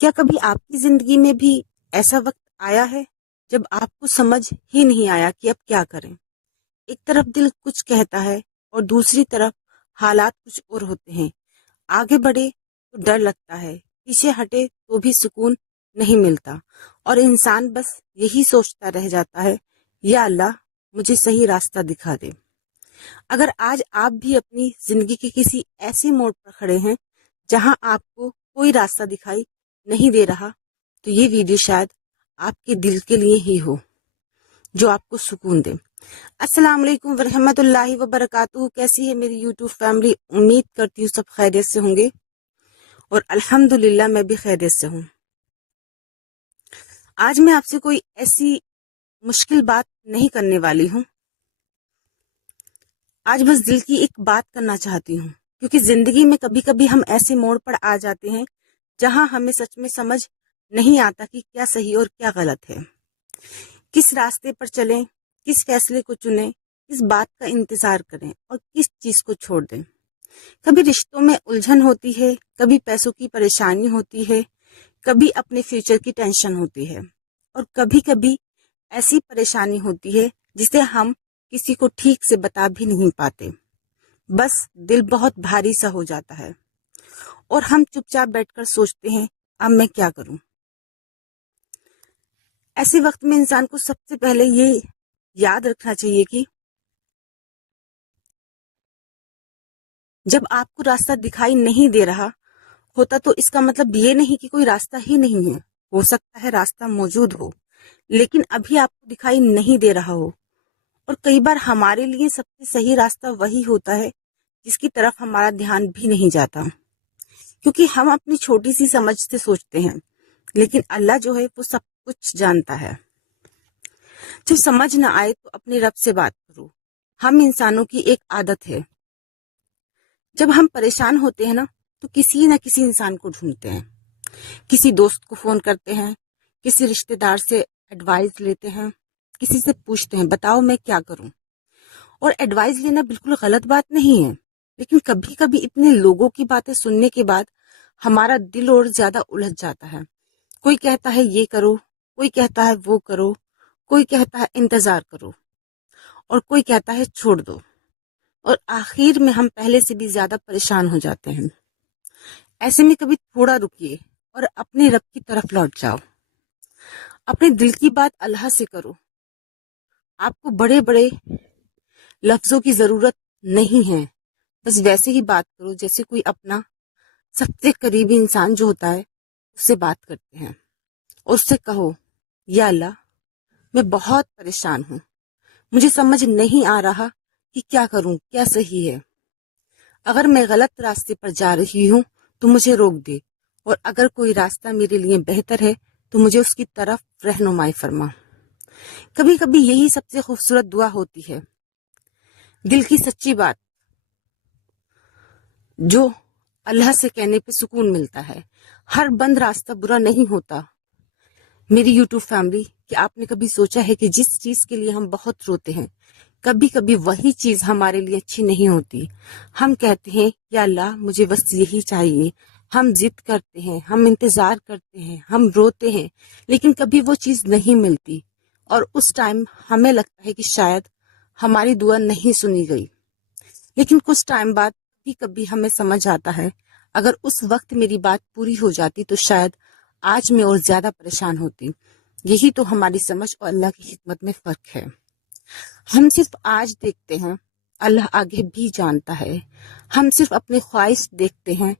کیا کبھی آپ کی زندگی میں بھی ایسا وقت آیا ہے جب آپ کو سمجھ ہی نہیں آیا کہ اب کیا کریں؟ ایک طرف دل کچھ کہتا ہے اور دوسری طرف حالات کچھ اور ہوتے ہیں۔ آگے بڑھے تو ڈر لگتا ہے، پیچھے ہٹے تو بھی سکون نہیں ملتا، اور انسان بس یہی سوچتا رہ جاتا ہے، یا اللہ مجھے صحیح راستہ دکھا دے۔ اگر آج آپ بھی اپنی زندگی کے کسی ایسے موڑ پر کھڑے ہیں جہاں آپ کو کوئی راستہ دکھائی نہیں دے رہا، تو یہ ویڈیو شاید آپ کے دل کے لیے ہی ہو، جو آپ کو سکون دے۔ السلام علیکم ورحمۃ اللہ وبرکاتہ۔ کیسی ہے میری یوٹیوب فیملی؟ امید کرتی ہوں سب خیریت سے ہوں گے، اور الحمدللہ میں بھی خیریت سے ہوں۔ آج میں آپ سے کوئی ایسی مشکل بات نہیں کرنے والی ہوں، آج بس دل کی ایک بات کرنا چاہتی ہوں، کیونکہ زندگی میں کبھی کبھی ہم ایسے موڑ پر آ جاتے ہیں جہاں ہمیں سچ میں سمجھ نہیں آتا کہ کیا صحیح اور کیا غلط ہے، کس راستے پر چلیں، کس فیصلے کو چنیں، کس بات کا انتظار کریں اور کس چیز کو چھوڑ دیں۔ کبھی رشتوں میں الجھن ہوتی ہے، کبھی پیسوں کی پریشانی ہوتی ہے، کبھی اپنے فیوچر کی ٹینشن ہوتی ہے، اور کبھی کبھی ایسی پریشانی ہوتی ہے جسے ہم کسی کو ٹھیک سے بتا بھی نہیں پاتے، بس دل بہت بھاری سا ہو جاتا ہے اور ہم چپ چاپ بیٹھ کر سوچتے ہیں اب میں کیا کروں۔ ایسے وقت میں انسان کو سب سے پہلے یہ یاد رکھنا چاہیے کہ جب آپ کو راستہ دکھائی نہیں دے رہا ہوتا تو اس کا مطلب یہ نہیں کہ کوئی راستہ ہی نہیں ہے۔ ہو سکتا ہے راستہ موجود ہو، لیکن ابھی آپ کو دکھائی نہیں دے رہا ہو، اور کئی بار ہمارے لیے سب سے صحیح راستہ وہی ہوتا ہے جس کی طرف ہمارا دھیان بھی نہیں جاتا، کیونکہ ہم اپنی چھوٹی سی سمجھ سے سوچتے ہیں، لیکن اللہ جو ہے وہ سب کچھ جانتا ہے۔ جب سمجھ نہ آئے تو اپنے رب سے بات کرو۔ ہم انسانوں کی ایک عادت ہے، جب ہم پریشان ہوتے ہیں نا تو کسی نہ کسی انسان کو ڈھونڈتے ہیں، کسی دوست کو فون کرتے ہیں، کسی رشتہ دار سے ایڈوائز لیتے ہیں، کسی سے پوچھتے ہیں بتاؤ میں کیا کروں۔ اور ایڈوائز لینا بالکل غلط بات نہیں ہے، لیکن کبھی کبھی اتنے لوگوں کی باتیں سننے کے بعد ہمارا دل اور زیادہ الجھ جاتا ہے۔ کوئی کہتا ہے یہ کرو، کوئی کہتا ہے وہ کرو، کوئی کہتا ہے انتظار کرو، اور کوئی کہتا ہے چھوڑ دو، اور آخر میں ہم پہلے سے بھی زیادہ پریشان ہو جاتے ہیں۔ ایسے میں کبھی تھوڑا رکیے اور اپنے رب کی طرف لوٹ جاؤ، اپنے دل کی بات اللہ سے کرو۔ آپ کو بڑے بڑے لفظوں کی ضرورت نہیں ہے، بس ویسے ہی بات کرو جیسے کوئی اپنا سب سے قریبی انسان جو ہوتا ہے اس سے بات کرتے ہیں، اور اس سے کہو یا اللہ میں بہت پریشان ہوں، مجھے سمجھ نہیں آ رہا کہ کیا کروں، کیا صحیح ہے۔ اگر میں غلط راستے پر جا رہی ہوں تو مجھے روک دے، اور اگر کوئی راستہ میرے لیے بہتر ہے تو مجھے اس کی طرف رہنمائی فرما۔ کبھی کبھی یہی سب سے خوبصورت دعا ہوتی ہے، دل کی سچی بات جو اللہ سے کہنے پہ سکون ملتا ہے۔ ہر بند راستہ برا نہیں ہوتا۔ میری یوٹیوب فیملی، کہ آپ نے کبھی سوچا ہے کہ جس چیز کے لیے ہم بہت روتے ہیں کبھی کبھی وہی چیز ہمارے لیے اچھی نہیں ہوتی۔ ہم کہتے ہیں یا اللہ مجھے بس یہی چاہیے، ہم ضد کرتے ہیں، ہم انتظار کرتے ہیں، ہم روتے ہیں، لیکن کبھی وہ چیز نہیں ملتی، اور اس ٹائم ہمیں لگتا ہے کہ شاید ہماری دعا نہیں سنی گئی۔ لیکن کچھ ٹائم بعد کبھی ہمیں سمجھ آتا ہے اگر اس وقت میری بات پوری ہو جاتی تو شاید آج میں اور زیادہ پریشان ہوتی۔ یہی تو ہماری سمجھ اور اللہ کی حکمت میں فرق ہے۔ ہم صرف آج دیکھتے ہیں، اللہ آگے بھی جانتا ہے۔ ہم صرف اپنے خواہش دیکھتے ہیں،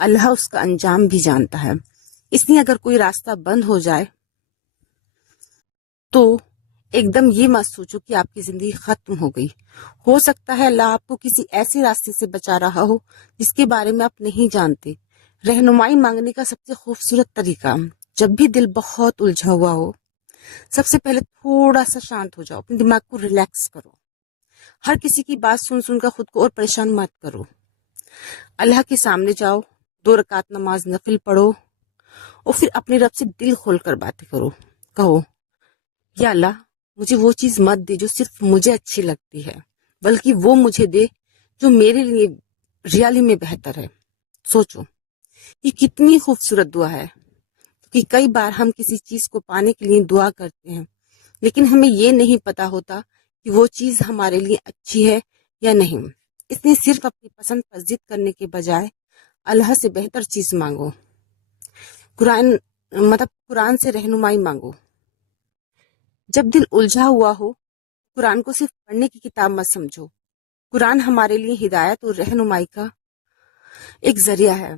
اللہ اس کا انجام بھی جانتا ہے۔ اس لیے اگر کوئی راستہ بند ہو جائے تو ایک دم یہ مت سوچو کہ آپ کی زندگی ختم ہو گئی۔ ہو سکتا ہے اللہ آپ کو کسی ایسے راستے سے بچا رہا ہو جس کے بارے میں آپ نہیں جانتے۔ رہنمائی مانگنے کا سب سے خوبصورت طریقہ، جب بھی دل بہت الجھا ہوا ہو، سب سے پہلے تھوڑا سا شانت ہو جاؤ، اپنے دماغ کو ریلیکس کرو۔ ہر کسی کی بات سن سن کر خود کو اور پریشان مت کرو۔ اللہ کے سامنے جاؤ، 2 رکعت نماز نفل پڑھو، اور پھر اپنے رب سے دل کھول کر باتیں کرو۔ کہو یا اللہ مجھے وہ چیز مت دے جو صرف مجھے اچھی لگتی ہے، بلکہ وہ مجھے دے جو میرے لیے ریالی میں بہتر ہے۔ سوچو یہ کتنی خوبصورت دعا ہے۔ کہ کئی بار ہم کسی چیز کو پانے کے لیے دعا کرتے ہیں، لیکن ہمیں یہ نہیں پتا ہوتا کہ وہ چیز ہمارے لیے اچھی ہے یا نہیں۔ اس لیے صرف اپنی پسند پر ضد کرنے کے بجائے اللہ سے بہتر چیز مانگو، قرآن سے رہنمائی مانگو۔ جب دل الجھا ہوا ہو، قرآن کو صرف پڑھنے کی کتاب مت سمجھو۔ قرآن ہمارے لیے ہدایت اور رہنمائی کا ایک ذریعہ ہے۔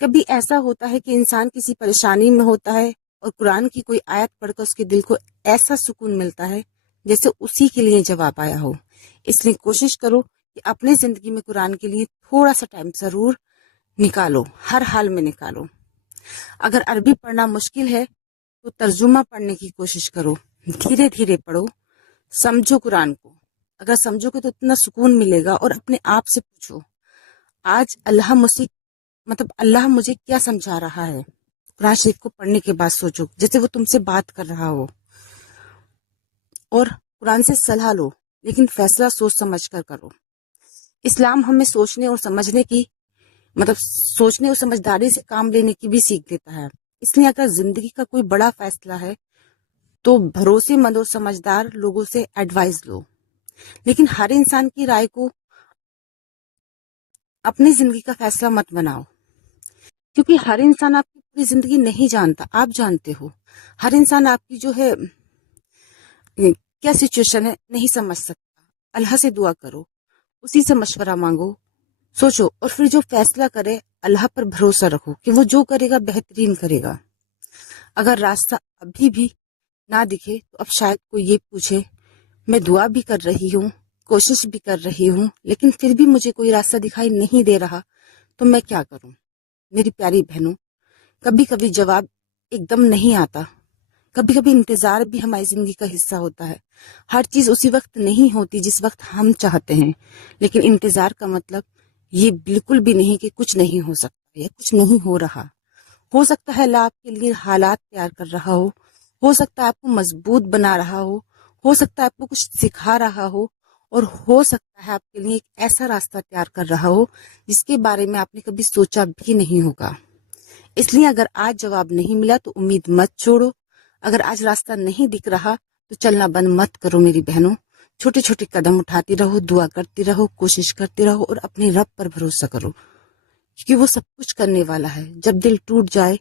کبھی ایسا ہوتا ہے کہ انسان کسی پریشانی میں ہوتا ہے اور قرآن کی کوئی آیت پڑھ کر اس کے دل کو ایسا سکون ملتا ہے جیسے اسی کے لیے جواب آیا ہو۔ اس لیے کوشش کرو کہ اپنے زندگی میں قرآن کے لیے تھوڑا سا ٹائم ضرور نکالو، ہر حال میں نکالو۔ اگر عربی پڑھنا مشکل ہے تو ترجمہ پڑھنے کی کوشش کرو، دھیرے دھیرے پڑھو، سمجھو قرآن کو۔ اگر سمجھو گے تو اتنا سکون ملے گا۔ اور اپنے آپ سے پوچھو، آج اللہ مجھے کیا سمجھا رہا ہے۔ قرآن شریف کو پڑھنے کے بعد سوچو جیسے وہ تم سے بات کر رہا ہو، اور قرآن سے صلاح لو، لیکن فیصلہ سوچ سمجھ کر کرو۔ اسلام ہمیں سوچنے اور سمجھداری سے کام لینے کی بھی سیکھ دیتا ہے۔ اس لیے اگر زندگی کا کوئی بڑا فیصلہ ہے تو بھروسے مند اور سمجھدار لوگوں سے ایڈوائز لو، لیکن ہر انسان کی رائے کو اپنی زندگی کا فیصلہ مت بناؤ، کیونکہ ہر انسان آپ کی پوری زندگی نہیں جانتا، آپ جانتے ہو۔ ہر انسان آپ کی جو ہے کیا سچویشن ہے نہیں سمجھ سکتا۔ اللہ سے دعا کرو، اسی سے مشورہ مانگو، سوچو، اور پھر جو فیصلہ کرے اللہ پر بھروسہ رکھو کہ وہ جو کرے گا بہترین کرے گا۔ اگر راستہ ابھی بھی نہ دکھے تو اب شاید کوئی یہ پوچھے، میں دعا بھی کر رہی ہوں، کوشش بھی کر رہی ہوں، لیکن پھر بھی مجھے کوئی راستہ دکھائی نہیں دے رہا، تو میں کیا کروں؟ میری پیاری بہنوں، کبھی کبھی جواب ایک دم نہیں آتا، کبھی کبھی انتظار بھی ہماری زندگی کا حصہ ہوتا ہے۔ ہر چیز اسی وقت نہیں ہوتی جس وقت ہم چاہتے ہیں، لیکن انتظار کا مطلب یہ بالکل بھی نہیں کہ کچھ نہیں ہو سکتا یا کچھ نہیں ہو رہا۔ ہو سکتا ہے اللہ آپ کے لیے حالات تیار کر رہا ہو سکتا ہے آپ کو مضبوط بنا رہا ہو سکتا ہے آپ کو کچھ سکھا رہا اور ہو سکتا ہے آپ کے لیے ایک ایسا راستہ تیار کر رہا ہو جس کے بارے میں آپ نے کبھی سوچا بھی نہیں ہوگا۔ اس لیے اگر آج جواب نہیں ملا تو امید مت چھوڑو، اگر آج راستہ نہیں دکھ رہا تو چلنا بند مت کرو میری بہنوں۔ چھوٹے چھوٹے قدم اٹھاتی رہو، دعا کرتی رہو، کوشش کرتے رہو، اور اپنے رب پر بھروسہ کرو، کیونکہ وہ سب کچھ کرنے والا ہے۔ جب دل ٹوٹ جائے،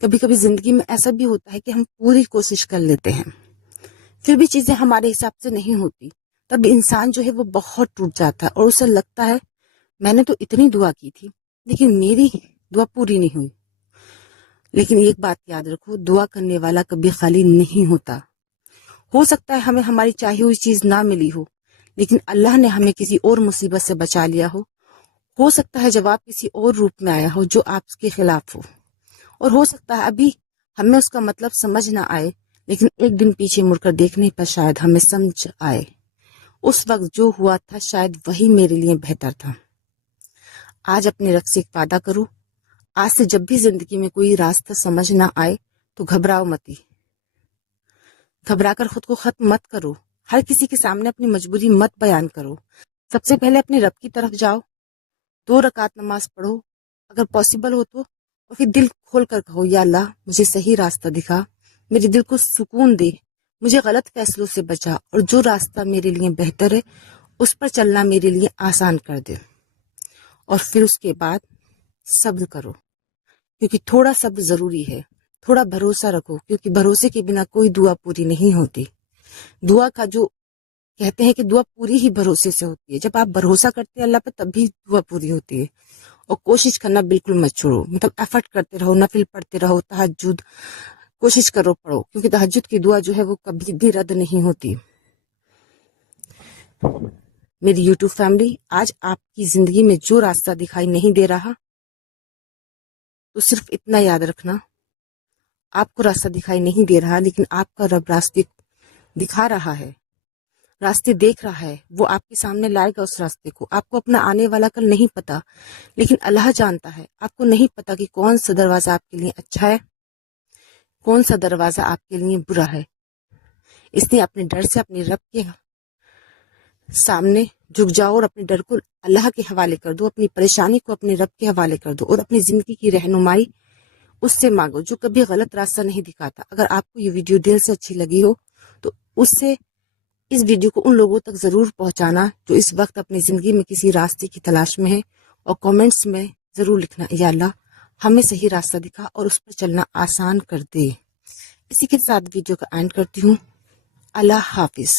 کبھی کبھی زندگی میں ایسا بھی ہوتا ہے کہ ہم پوری کوشش کر لیتے ہیں، پھر بھی چیزیں ہمارے حساب سے نہیں ہوتی، تب انسان جو ہے وہ بہت ٹوٹ جاتا ہے، اور اسے لگتا ہے میں نے تو اتنی دعا کی تھی لیکن میری دعا پوری نہیں ہوئی۔ لیکن ایک بات یاد رکھو، دعا کرنے والا کبھی خالی نہیں ہوتا۔ ہو سکتا ہے ہمیں ہماری چاہی ہوئی چیز نہ ملی ہو، لیکن اللہ نے ہمیں کسی اور مصیبت سے بچا لیا ہو سکتا ہے جواب کسی اور روپ میں آیا ہو جو آپ کے خلاف اور ہو سکتا ہے ابھی ہمیں اس کا مطلب سمجھ نہ آئے، لیکن ایک دن پیچھے مڑ کر دیکھنے پر شاید ہمیں سمجھ آئے اس وقت جو ہوا تھا شاید وہی میرے لیے بہتر تھا۔ آج اپنے رب سے ایک وعدہ کرو، آج سے جب بھی زندگی میں کوئی راستہ سمجھ نہ آئے تو گھبراؤ متی، گھبرا کر خود کو ختم مت کرو، ہر کسی کے سامنے اپنی مجبوری مت بیان کرو۔ سب سے پہلے اپنے رب کی طرف جاؤ، 2 رکعت نماز پڑھو، اگر پاسبل ہو تو، اور پھر دل کھول کر کہو، یا اللہ مجھے صحیح راستہ دکھا، میرے دل کو سکون دے، مجھے غلط فیصلوں سے بچا، اور جو راستہ میرے لیے بہتر ہے اس پر چلنا میرے لیے آسان کر دے۔ اور پھر اس کے بعد صبر کرو، کیونکہ تھوڑا صبر ضروری ہے، تھوڑا بھروسہ رکھو، کیونکہ بھروسے کے بنا کوئی دعا پوری نہیں ہوتی۔ دعا کا جو کہتے ہیں کہ دعا پوری ہی بھروسے سے ہوتی ہے، جب آپ بھروسہ کرتے ہیں اللہ پہ تب بھی دعا پوری ہوتی ہے۔ اور کوشش کرنا بالکل مت چھوڑو، ایفرٹ کرتے رہو، نفل پڑھتے رہو، تہجد کوشش کرو پڑھو، کیونکہ تہجد کی دعا جو ہے وہ کبھی بھی رد نہیں ہوتی۔ میری یوٹیوب فیملی، آج آپ کی زندگی میں جو راستہ دکھائی نہیں دے رہا تو صرف اتنا یاد رکھنا، آپ کو راستہ دکھائی نہیں دے رہا لیکن آپ کا رب راستے دکھا رہا ہے، راستے دیکھ رہا ہے، وہ آپ کے سامنے لائے گا اس راستے کو۔ آپ کو اپنا آنے والا کل نہیں پتا، لیکن اللہ جانتا ہے۔ آپ کو نہیں پتا کہ کون سا دروازہ آپ کے لیے اچھا ہے، کون سا دروازہ آپ کے لیے برا ہے۔ اس لیے اپنے ڈر سے اپنے رب کے سامنے جھک جاؤ اور اپنے ڈر کو اللہ کے حوالے کر دو، اپنی پریشانی کو اپنے رب کے حوالے کر دو، اور اپنی زندگی کی رہنمائی اس سے مانگو جو کبھی غلط راستہ نہیں دکھاتا۔ اگر آپ کو یہ ویڈیو دل سے اچھی لگی ہو تو اس ویڈیو کو ان لوگوں تک ضرور پہنچانا جو اس وقت اپنی زندگی میں کسی راستے کی تلاش میں ہے، اور کامنٹس میں ضرور لکھنا یا اللہ ہمیں صحیح راستہ دکھا اور اس پر چلنا آسان کر دے۔ اسی کے ساتھ ویڈیو کا اینڈ کرتی ہوں۔ اللہ حافظ۔